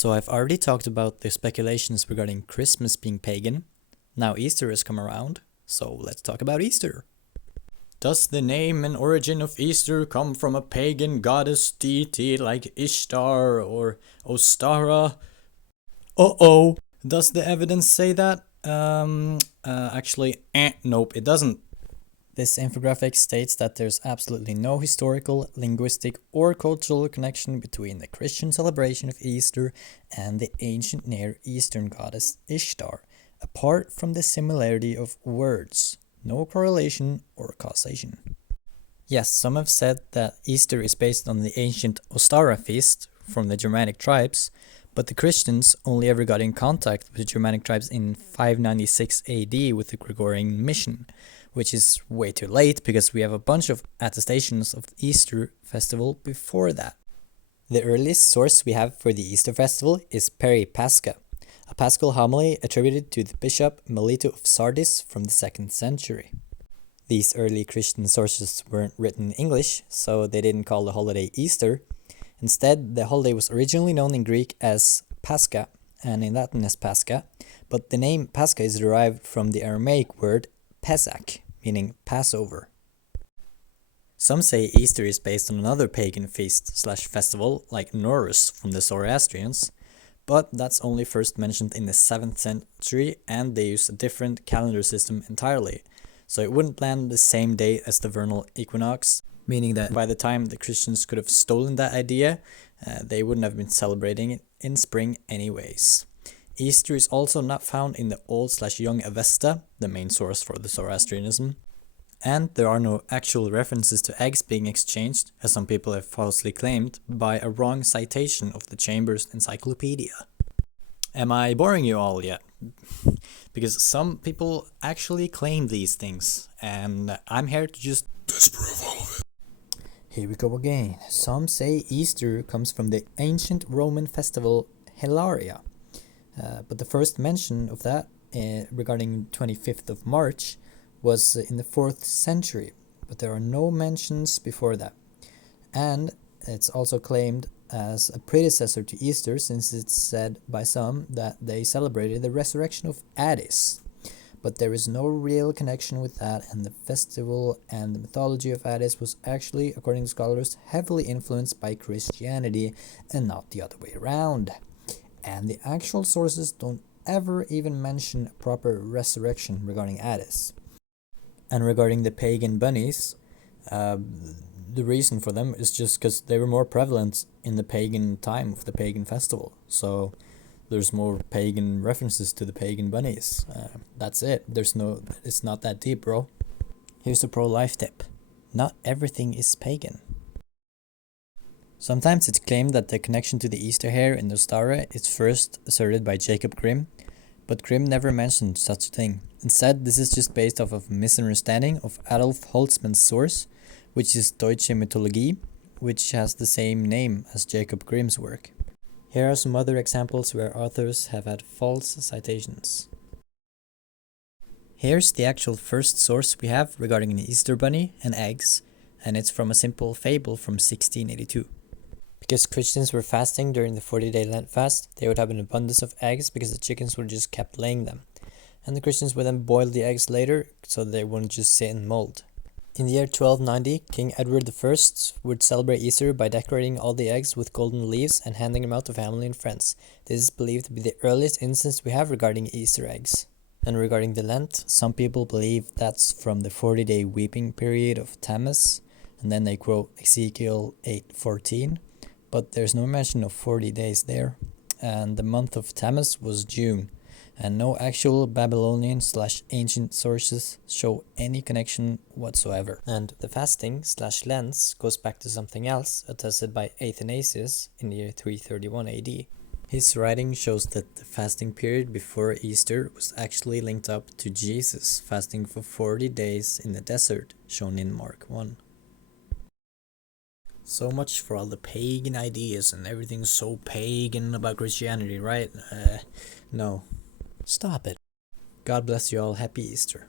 So I've already talked about the speculations regarding Christmas being pagan. Now Easter has come around, so let's talk about Easter. Does the name and origin of Easter come from a pagan goddess deity like Ishtar or Ostara? Uh-oh! Does the evidence say that? Nope, it doesn't. This infographic states that there's absolutely no historical, linguistic, or cultural connection between the Christian celebration of Easter and the ancient Near Eastern goddess Ishtar, apart from the similarity of words. No correlation or causation. Yes, some have said that Easter is based on the ancient Ostara feast from the Germanic tribes, but the Christians only ever got in contact with the Germanic tribes in 596 AD with the Gregorian mission, which is way too late because we have a bunch of attestations of the Easter festival before that. The earliest source we have for the Easter festival is Peri Pascha, a Paschal homily attributed to the bishop Melito of Sardis from the 2nd century. These early Christian sources weren't written in English, so they didn't call the holiday Easter. Instead, the holiday was originally known in Greek as Pascha and in Latin as Pascha, but the name Pascha is derived from the Aramaic word Pesach, meaning Passover. Some say Easter is based on another pagan feast/festival like Norus from the Zoroastrians, but that's only first mentioned in the 7th century and they use a different calendar system entirely, so it wouldn't land the same day as the vernal equinox, meaning that by the time the Christians could have stolen that idea, they wouldn't have been celebrating it in spring anyways. Easter is also not found in the Old/Young Avesta, the main source for the Zoroastrianism, and there are no actual references to eggs being exchanged, as some people have falsely claimed, by a wrong citation of the Chambers Encyclopedia. Am I boring you all yet? Because some people actually claim these things, and I'm here to just disprove all of it. Here we go again. Some say Easter comes from the ancient Roman festival Hilaria. But the first mention of that regarding 25th of March was in the 4th century, but there are no mentions before that. And it's also claimed as a predecessor to Easter since it's said by some that they celebrated the resurrection of Attis. But there is no real connection with that, and the festival and the mythology of Attis was actually, according to scholars, heavily influenced by Christianity and not the other way around. And the actual sources don't ever even mention a proper resurrection regarding Attis. And regarding the pagan bunnies, the reason for them is just because they were more prevalent in the pagan time of the pagan festival. So there's more pagan references to the pagan bunnies. That's it. It's not that deep, bro. Here's the pro-life tip. Not everything is pagan. Sometimes it's claimed that the connection to the Easter hare in the Ostara is first asserted by Jacob Grimm, but Grimm never mentioned such a thing. Instead, this is just based off of a misunderstanding of Adolf Holtzmann's source, which is Deutsche Mythologie, which has the same name as Jacob Grimm's work. Here are some other examples where authors have had false citations. Here's the actual first source we have regarding an Easter bunny and eggs, and it's from a simple fable from 1682. Because Christians were fasting during the 40-day Lent fast, they would have an abundance of eggs because the chickens would just kept laying them. And the Christians would then boil the eggs later so they wouldn't just sit and mold. In the year 1290, King Edward I would celebrate Easter by decorating all the eggs with golden leaves and handing them out to family and friends. This is believed to be the earliest instance we have regarding Easter eggs. And regarding the Lent, some people believe that's from the 40-day weeping period of Tammuz, and then they quote Ezekiel 8:14, but there's no mention of 40 days there. And the month of Tammuz was June, and no actual Babylonian/ancient sources show any connection whatsoever. And the fasting/Lent goes back to something else attested by Athanasius in the year 331 AD. His writing shows that the fasting period before Easter was actually linked up to Jesus fasting for 40 days in the desert, shown in Mark 1. So much for all the pagan ideas and everything's so pagan about Christianity, right? No. Stop it. God bless you all. Happy Easter.